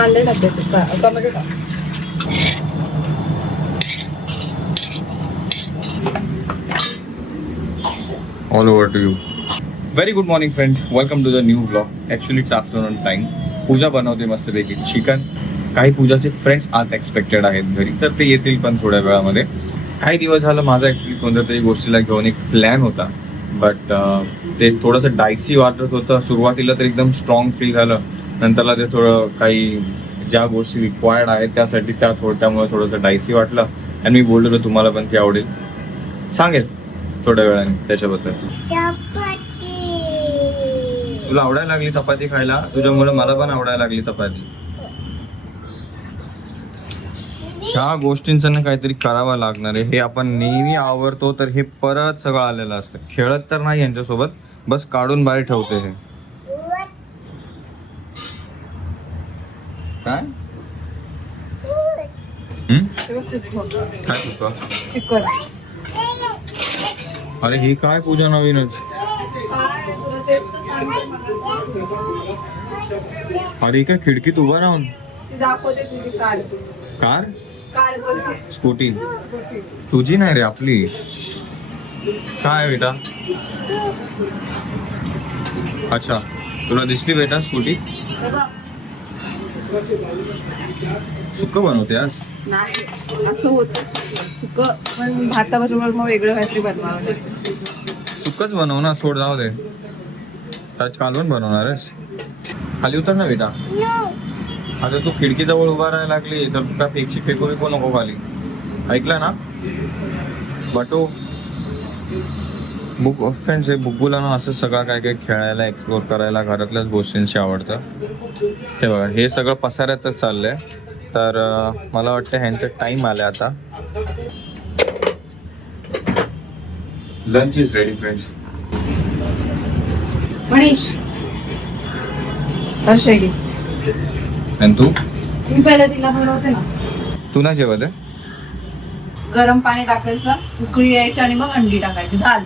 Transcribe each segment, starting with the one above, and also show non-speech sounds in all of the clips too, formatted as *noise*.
कांदे का टोमॅटो टाक. All over to you. Very good morning, friends. Welcome to the new vlog. Actually, it's afternoon time. पूजा बनवते मस्तपैकी chicken काही पूजाचे friends आज एक्सपेक्टेड आहेत घरी. तर ते येतील पण थोड्या वेळामध्ये. काही दिवस झालं माझा ऍक्च्युली कोणत्या तरी गोष्टीला घेऊन एक प्लॅन होता. बट ते थोडंसं डायसी वाटत होतं. सुरुवातीला तर एकदम स्ट्रॉंग फील झालं. नंतरला ते थोडं काही ज्या गोष्टी रिक्वायर्ड आहेत त्यासाठी त्या थोडं त्यामुळे थोडंसं डायसी वाटलं. आणि मी बोललो तुम्हाला पण ती आवडेल. सांगेल थोड्या वेळाने त्याच्याबद्दल. तुला आवडायला लागली चपाती खायला? तुझ्यामुळे मला पण आवडायला लागली चपाती. ह्या गोष्टींचं ना काहीतरी करावं लागणार आहे. हे आपण नेहमी आवडतो तर हे परत सगळं आलेलं असतं. खेळत तर नाही यांच्यासोबत बस काढून बाहेर ठेवते हे. काय? काय चुका चिकन अरे ही काय पूजा नवीनच? अरे काय खिडकीत उभा राहून? दाखवते तुझी कार? कार कार बोलते स्कूटी स्कूटी? तुझी नाही रे आपली. काय बेटा? अच्छा तुला दिसली बेटा स्कूटी? सुक्क बनवते आज. नाही असं होतं. सुक पण भाताबरोबर मग वेगळं काहीतरी बनवावं लागतं. सुक्कच बनव ना सोड जाऊ दे. टच कालवण बनवणार आहेस खाली उतर ना बेटा. आता तू खिडकीजवळ उभा राहायला लागली तर तू काय फेकशी फेकू फेकू नको खाली. ऐकलं ना? बटू. बुक फ्रेंड्स हे बुब्बूला ना असं सगळं काय काय खेळायला एक्सप्लोर करायला घरातल्याच गोष्टींशी आवडतं. हे बघा हे सगळं पसाऱ्यातच चाललंय. तर मला वाटतं ह्यांचं टाइम आलाय आता. Lunch is ready friends Manish आणि तू? मी पहिला तिला बनवते ना. तू ना जेवत आहे? गरम पाणी टाकायचं उकळी यायची आणि मग अंडी टाकायची. झाल.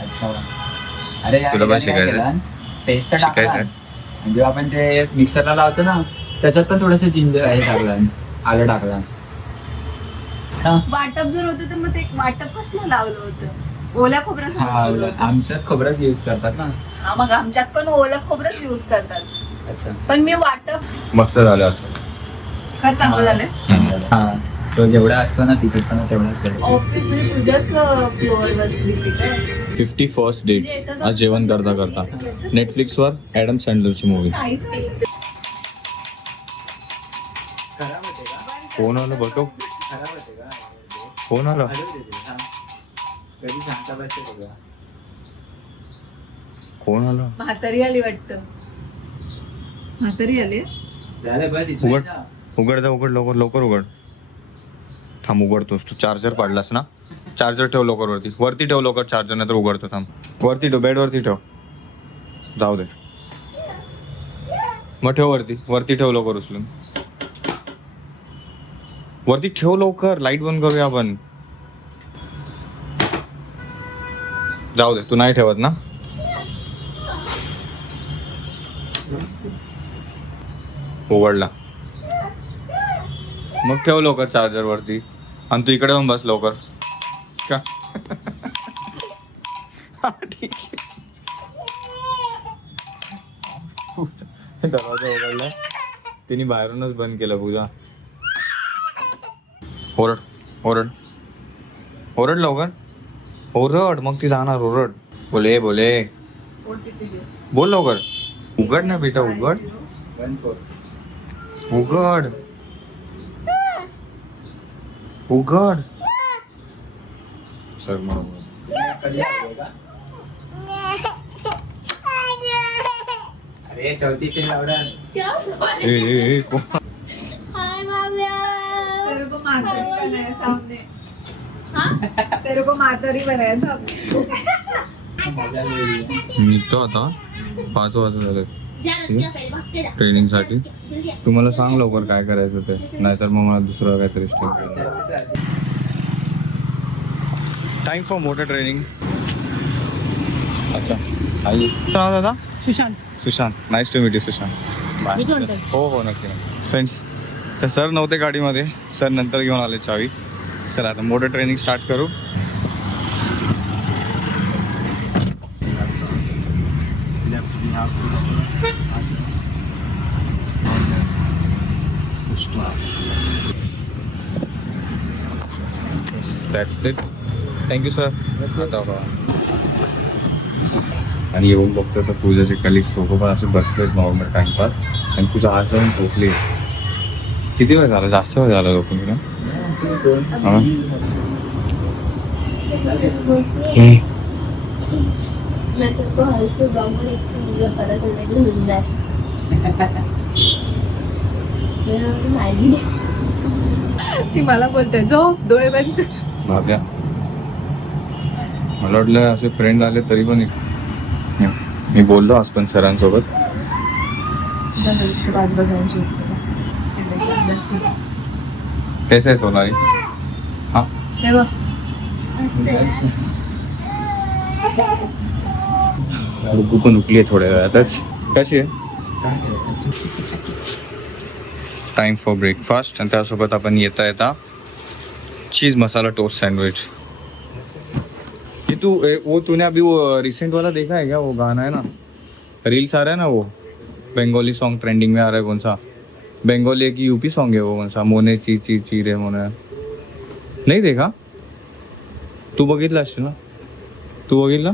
अच्छा. अरे तुला पण शिकायचंय? पेस्ट तर शिकायचंय? टाकला. आणि जेव्हा आपण ते मिक्सरला लावतो ना त्याच्यात पण थोडस जिंजर हे टाकलं. आलं टाकलं. हा. वाटप जर होतं तर मग ते वाटप कसलं लावलं होतं. ओल्या खोबऱ्याचं हा होतं. आमच्यात खोबरंच यूज करतात ना. हा, मग आमच्यात पण ओलं खोबरंच युज करतात. अच्छा. पण मी वाटप मस्त झालं असं. खरं चांगलं झालंय. हा. तो जेवढा असतो ना तिथे पण तेवढाच करतो. ऑफिस तुझ्याच फ्लोअरवर काय फिफ्टी फर्स्ट डेट आज जेवण करता करता. नेटफ्लिक्सवर ॲडम सँडलरची मूवी फोन आलं बघतो फोन आलं. फोन आलं. म्हातारी आली वाटतं. म्हातारी आली झालं बस इथं. उघड. जा. उघड जा उघड. लवकर लवकर उघड. थांब उघडतोस तू. चार्जर पाडलास ना? चार्जर ठेव लवकर वरती. वरती ठेव लवकर चार्जर नाही तर उघडतो. थांब. वरती ठेव बेडवरती ठेव. जाऊ दे. मग ठेव वरती. वरती ठेव लवकर उचलून. वरती ठेव लवकर. लाइट बंद करूया आपण. जाऊ दे. तू नाही ठेवत ना? उघडला. मग ठेव लवकर चार्जर वरती. आणि तू इकडे येऊन बस लवकर. का? हा, ठीक आहे. दरवाजा उघडला तिने बाहेरूनच बंद केलं पूजा. ओरड ओरड. ओरड लवकर. ओरड मग ती जाणार ओरड. बोले बोले. बोल लवकर. उघड ना बेटा उघड. उघड. उघड. सर? अरे चौथी ए कोण? तेरे को मातारी बनाया सामने. तेरे को मातारी बनाया सामने. मजा आली. निघतो आता पाच वाजता झाले ट्रेनिंगसाठी? तुम्हाला सांग लवकर काय करायचं ते. नाहीतर मग मला दुसरं काहीतरी step time for motor training अच्छा. आई. नाव दादा. Sushant. Sushant. Nice to meet you Sushant. Bye. हो हो नक्की नक्की. फ्रेंड्स तर सर नव्हते गाडीमध्ये. सर नंतर घेऊन आले चावी. चला आता मोटर ट्रेनिंग स्टार्ट करू. That's it thank you sir. आणि येऊन बघतो तर पूजाचे कलिक सोबत पण असे बसलेत नॉर्मल टाइमपास आणि पूजा आज जाऊन झोपली. किती वेळ झाला? जास्त वेळ झाला झोपून तुला? ती मला बोलते जो डोळे बंद. भाग्या. मला वाटलं असे फ्रेंड आले तरी पण मी बोललो आज पण सरांसोबत. कैसे आहे सोनाली. हा. हे पण उठली आहे थोड्या वेळातच. कशी आहे. टाईम फॉर ब्रेकफास्ट आणि त्यासोबत आपण येता येता चीज मसाला टोस्ट सँडविच ये तू ए, वो तूने अभी वो रिसेंट वाला देखा है क्या? वो गाना है ना? रील्स आ रहा है ना वो? बंगाली सॉन्ग ट्रेंडिंग में आ रहा है कौन सा? बंगाली एक यूपी सॉन्ग है वो कौन सा? मोने ची ची ची रे मोने। नाही देखा? तू बघितला असशील ना? तू बघितला?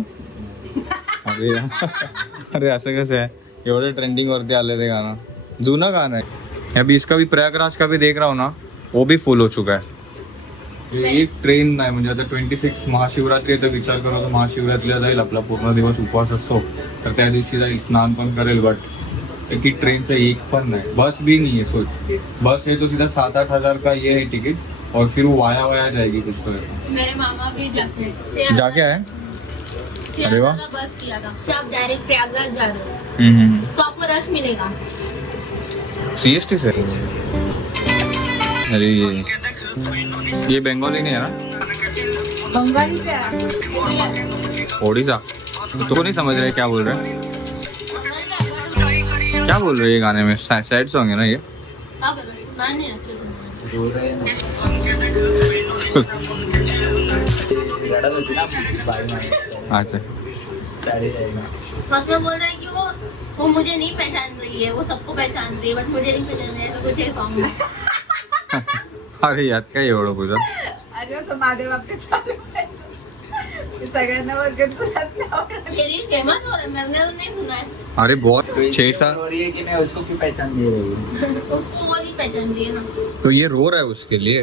अरे अरे असं कसं आहे? एवढं ट्रेंडिंगवरती आलं आले ते गाणं. जुनं गाणं आहे. अभी इसका भी प्रयागराज का भी देख रहा हूँ ना वो भी फुल हो चुका है। एक ट्रेन नाही म्हणजे आता ट्वेंटी सिक्स महाशिवरात्री आहे तर विचार करा तर महाशिवरात्रीला जाईल आपला पूर्ण दिवस उपवास असतो तर त्या दिवशी जाईल स्नान पण करेल बट तिकीट ट्रेनचं एक पण नाही बस भी नहीं है सोच। बस है तो सीधा सात आठ हज़ार का ये है टिकट और फिर वो वाया वाया जाएगी कुछ तो। मेरे मामा भी जाते थे जाके आए? अरे वाह। बस किया था। कि आप डायरेक्ट प्रयागराज जा रहे हो। तो आपको रश मिलेगा। सी एस टी से? अरे ये ये बंगाली नहीं है ना? बंगाली से. ओडिशा? तो नहीं समझ रहे क्या बोल रहे हैं? क्या बोल रहे हैं ये गाने में? सैड सॉन्ग है ना ये? माणूस. *laughs* अच्छा। सच में बोल रहा है कि वो वो मुझे नहीं पहचान रही है वो सबको पहचान रही है बट मुझे नहीं पहचान रही है तो कुछ है *laughs* अरे यात काय एवढं पूजा अरे असं माझ्या बाबतीत चालू आहे. सगळ्यांना ओळखत तुलाच नाही आवडत. ये रील फ़ेमस हो रहा है मैंने तो नहीं सुना है। अरे बहुत तो छह रो रही है कि मैं उसको क्यों पहचान दे रही हूँ? उसको वो नहीं पहचान रही है ना तो ये रो रहा है उसके लिए?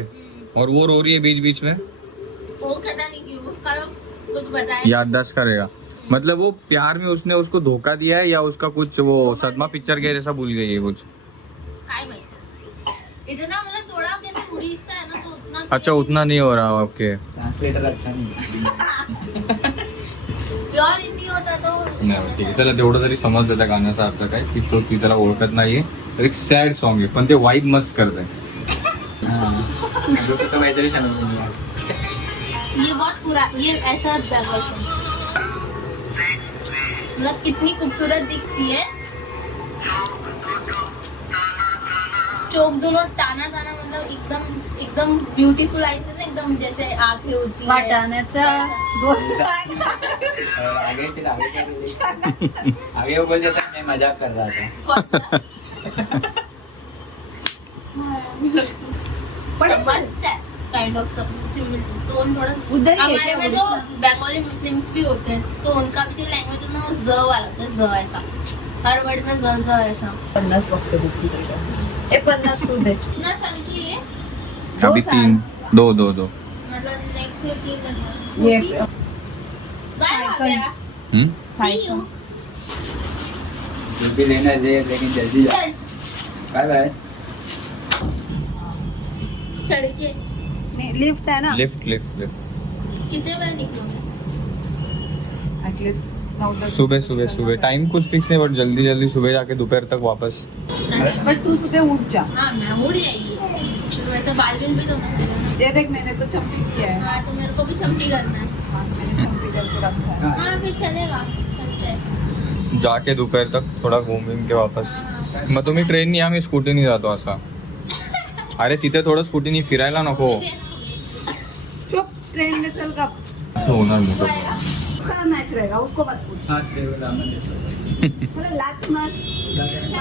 और वो रो रही है बीच बीच में? वो पता नहीं क्यों उसका तो कुछ बताया याददाश्त करेगा। मतलब वो प्यार में उसने उसको धोखा दिया है या उसका कुछ वो सदमा पिक्चर के जैसा भूल गई है कुछ? इतना मतलब थोड़ा कहते उड़ीसा है ना तो उतना अच्छा उतना नहीं हो रहा ओके ट्रान्सलेटर अच्छा नाही प्योर हिंदी होता तो नाही ठीक आहे चला तेवढं तरी समजलं त्या गाण्याचा अर्थ काय की तो ती त्याला ओळखत नाहीये तर एक सॅड सॉन्ग आहे पण ते वाईब मस्त करत आहे हाँ तो समझ ये बहुत पूरा ये ऐसा है। मतलब कितनी खूबसूरत दिखती है। चोक दोनों टाना टाना मतलब एकदम एकदम ब्यूटीफुल आई थी ना एकदम जैसे आंखें होती है। वाटाण्याचा आगे फिर आगे का relation. आगे वो बोल देता मैं मजाक कर रहा था। *laughs* *laughs* मस्त है। काइंड ऑफ सिमिलर तो उन थोड़ा उधर ही है हमारे में उड़ीसा? बंगाली मुस्लिम्स भी होते हैं तो उनका भी जो लैंग्वेज है ना वो ज वाला होता है ज ऐसा। हर वर्ड में ज ज ऐसा। पन्नास बघते बुक हे पन्नास तू दे। कितना साल की है अभी. तीन दो दो दो। मतलब नेक्स्ट ईयर तीन ये बाय साइकिल. गया। हम्म? सी यू जो भी लेना ले लेकिन जल्दी जा बाय बाय। लिफ्ट आहे ना? लिफ्ट लिफ्ट लिफ्ट कितने बजे निकलोगे? ऍटलीस्ट सुबह सुबह सुबह. टाइम कुछ फिक्स नहीं बट जल्दी जल्दी सुबह जाके दोपहर तक वापस। पण तू सुबह उठ जा। हाँ मैं जाएगी। तो वैसे बाल बिल भी ना। ये देख मैंने तो किया है। हाँ तो मेरे को भी चम्पी करना है। हाँ, मैंने चम्पी करके रखा है। हाँ फिर चलेगा। जाके दोपहर तक थोड़ा घूम घूम के वापस। हाँ, मग तुम्ही ट्रेननी या मी स्कूटीनी जातो असा अरे तिथे थोडं स्कूटीनी फिरायला नको. चुप ट्रेन में चल का असं होणार मैच रहेगा उसको मत पूछ.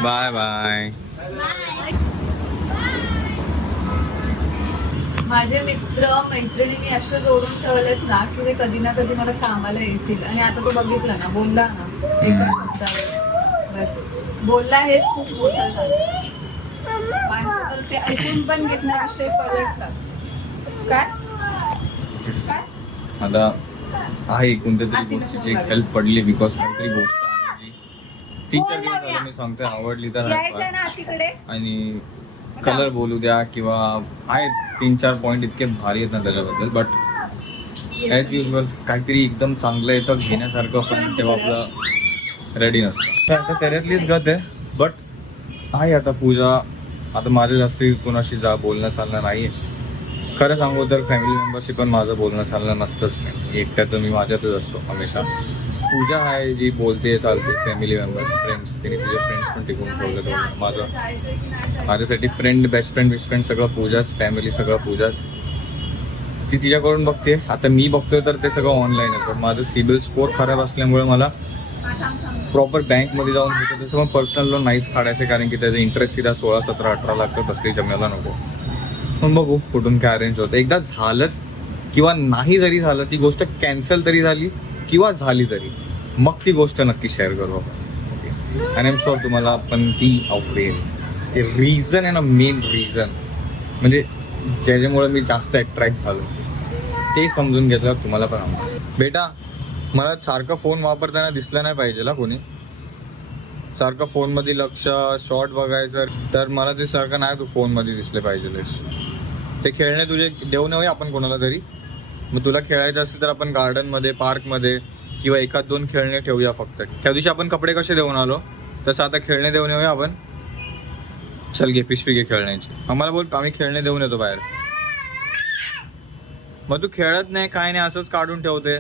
Bye bye. माझे मित्र मैत्रिणी मी असे जोडून ठेवलेत ना की ते कधी ना कधी मला कामाला येतील. आणि आता तो बघितला ना बोलला ना एका शब्दावर. बस. बोलला हेच खूप मोठं झालं. तर ते ऐकून पण घेत नाही विषय पलटतात काय काय? आता आहे कोणत्या तरी गोष्टीची हेल्प पडली बिकॉज काहीतरी गोष्ट आहे जी तीन चार दिवस झाले मी सांगतोय आवडली तर. ना आणि कलर बोलू द्या किंवा आहेत तीन चार पॉईंट इतके भारी आहेत ना त्याच्याबद्दल बट ॲज युजल काहीतरी एकदम चांगलं येतं घेण्यासारखं पण तेव्हा आपलं रेडी नसतं. तर आता त्याच्यातलीच गत आहे बट आहे आता पूजा. आता माझं जास्त कोणाशी जा बोलणं चालणं नाही आहे खरं सांगू तर फॅमिली मेंबरशी पण माझं बोलणं चालणं नसतंच नाही तर मी माझ्यातच असतो हमेशा. पूजा आहे जी बोलते चालते फॅमिली मेंबर्स फ्रेंड्स तिने तिचे फ्रेंड्स पण टिकून ठेवलं तर माझं माझ्यासाठी friend best friend best friend सगळं पूजाच फॅमिली सगळं पूजाच. ती तिच्याकडून बघते. आता मी बघतोय तर ते सगळं ऑनलाईन आहे. पण माझं सिबिल स्कोअर खराब असल्यामुळे मला प्रॉपर बँकमध्ये जाऊन घेतो तसं पण पर्सनल लोन नाहीच काढायचं कारण की त्याचं इंटरेस्ट सीधा सोळा सतरा अठरा लाख तर बसली जमायला नको. पण बघू कुठून काय अरेंज होतं. एकदा झालंच किंवा नाही जरी झालं ती गोष्ट कॅन्सल तरी झाली किंवा झाली तरी. मग ती गोष्ट नक्की शेअर करू आपण. ओके आणि एम शुअर तुम्हाला पण ती आवडेल. ते रिझन आहे ना मेन रिझन म्हणजे ज्याच्यामुळे मी जास्त अट्रॅक्ट झालो. ते समजून घेतलं तुम्हाला पण आवडेल. बेटा मला सारखं फोन वापरताना दिसलं नाही पाहिजे ना कोणी. सारखं फोनमध्ये लक्ष शॉर्ट बघायचं तर मला ते सारखं नाही तू फोनमध्ये दिसले पाहिजेलेस ते खेळणे तुझे देऊ नये आपण कोणाला तरी. मग तुला खेळायचं असेल तर आपण गार्डनमध्ये पार्कमध्ये किंवा एखाद दोन खेळणे ठेवूया फक्त. त्या दिवशी आपण कपडे कसे देऊन आलो तसं आता खेळणे देऊन येऊया आपण. चल घे पिशवी घे खेळण्याची. आम्हाला बोल आम्ही खेळणे देऊन येतो बाहेर. मग तू खेळत नाही काय नाही असंच काढून ठेवते.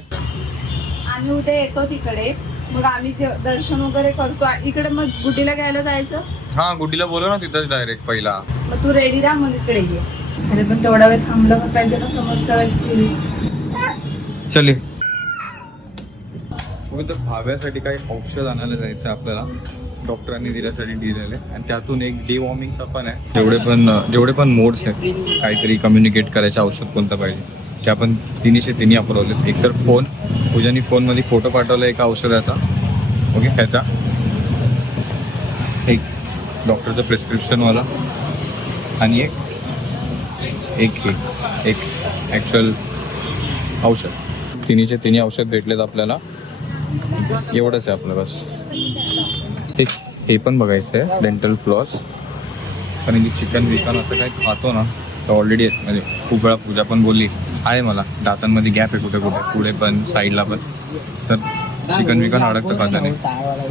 आम्ही उद्या येतो तिकडे. मग आम्ही जे दर्शन वगैरे करतो. इकडे मग गुड्डीला घ्यायला जायचं? हा गुड्डीला बोलव ना तिथंच डायरेक्ट पहिला. मग तू रेडी राहा मग इकडे ये. अरे पण तेवढा वेळ थांबलं पण पाहिजे ना समोरच्या व्यक्ती चले तर भाव्यासाठी काही औषध आणायला जायचं आहे आपल्याला. डॉक्टरांनी दिल्यासाठी दिलेलं आणि त्यातून एक डे वॉर्मिंगचा पण आहे. जेवढे पण जेवढे पण मोड्स आहेत काहीतरी कम्युनिकेट करायचं औषध कोणतं पाहिजे. ते आपण तिन्हीशे तिन्ही वापरवले एकतर फोन. पूजानी फोनमध्ये फोटो पाठवला एका औषधाचा. ओके ह्याचा. एक डॉक्टरचं प्रिस्क्रिप्शनवाला. आणि एक एक हे एक ॲक्च्युअल औषध. तिन्हीचे तिन्ही औषध भेटलेत आपल्याला. एवढंच आहे आपलं बस. एक हे पण बघायचं आहे डेंटल फ्लॉस कारण की चिकन विकन असं काही खातो ना तर ऑलरेडी आहेत. म्हणजे खूप वेळा पूजा पण बोलली. आहे मला. दातांमध्ये गॅप आहे कुठे कुठे पुढे पण साईडला पण. तर चिकन विकन अडकतं खाता नाही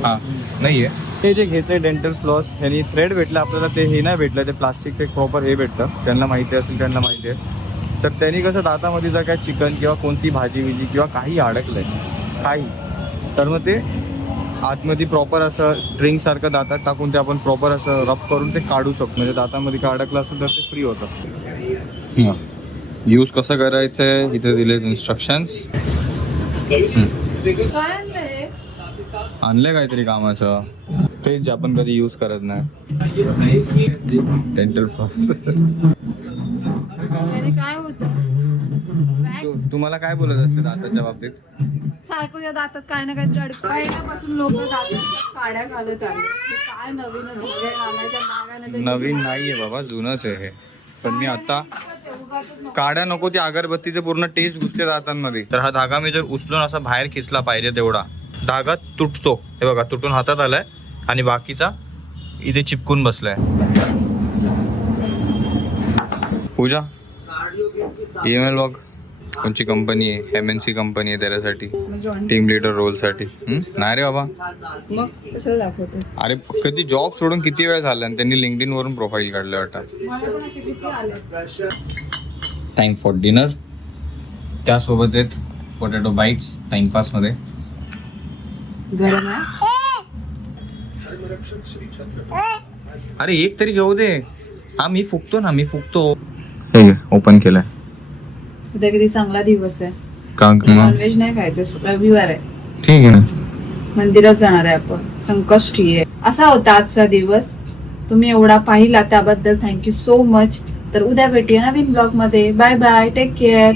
हां नाही आहे ते जे घेते डेंटल फ्लॉस ह्यांनी थ्रेड भेटलं आपल्याला ते हे नाही भेटलं ते प्लास्टिकचं एक प्रॉपर हे भेटतं त्यांना माहिती असेल त्यांना माहिती आहे. तर त्यांनी कसं दातामध्ये जर काय चिकन किंवा कोणती भाजी विजी किंवा काही अडकलंय काही तर मग ते आतमध्ये प्रॉपर असं स्ट्रिंग सारखं दातात टाकून ते आपण प्रॉपर असं रब करून ते काढू शकतो. म्हणजे दातामध्ये काय अडकलं असेल तर ते फ्री होतं. यूज कसं करायचं आहे? इथे दिले इन्स्ट्रक्शन्स काय आणलं आणलंय काहीतरी कामाचं. तेच जे आपण कधी यूज करत नाही. डेंटल काय होतं? तुम्हाला काय बोलत असते दाताच्या बाबतीत? सारखं या दातात काय ना अडकं पहिल्यापासून लोक काड्या घालत आले. हे काय नवीन नवीन नाहीये बाबा जुनच आहे हे. पण मी आता काड्या नको ती अगरबत्तीचे पूर्ण टेस्ट घुसते दातांमध्ये तर हा धागा मी जर उचलून असा बाहेर खिचला पाहिजे तेवढा. धागा तुटतो. हे बघा तुटून हातात आलाय आणि बाकीचा इथे चिपकून बसलाय. पूजा ईमेल बघ. कोणची कंपनी आहे? एम एन सी कंपनी आहे त्याच्यासाठी. टीम लिडर रोलसाठी हं? नाही रे बाबा. मग कसं दाखवतो अरे कधी जॉब सोडून किती वेळ झाला? आणि त्यांनी लिंक्डइन वरून प्रोफाईल काढलं वाटतं. मला पण असे किती आले. टाइम फॉर डिनर त्यासोबत आहेत पोटॅटो बाईट्स टाइमपासमध्ये गरम आहे? अरे एक तरी घेऊ दे. हा मी फुकतो ना मी फुकतो. हे ओपन केलाय. उद्या किती चांगला दिवस आहे. का मग नॉनव्हेज नाही खायचं रविवार आहे. ठीक आहे ना. मंदिरात जाणार आहे आपण. संकष्टी आहे. असा होता आजचा दिवस. तुम्ही एवढा पाहिला त्याबद्दल थँक्यू सो मच तर उद्या भेटूया नवीन ब्लॉगमध्ये. Bye bye take care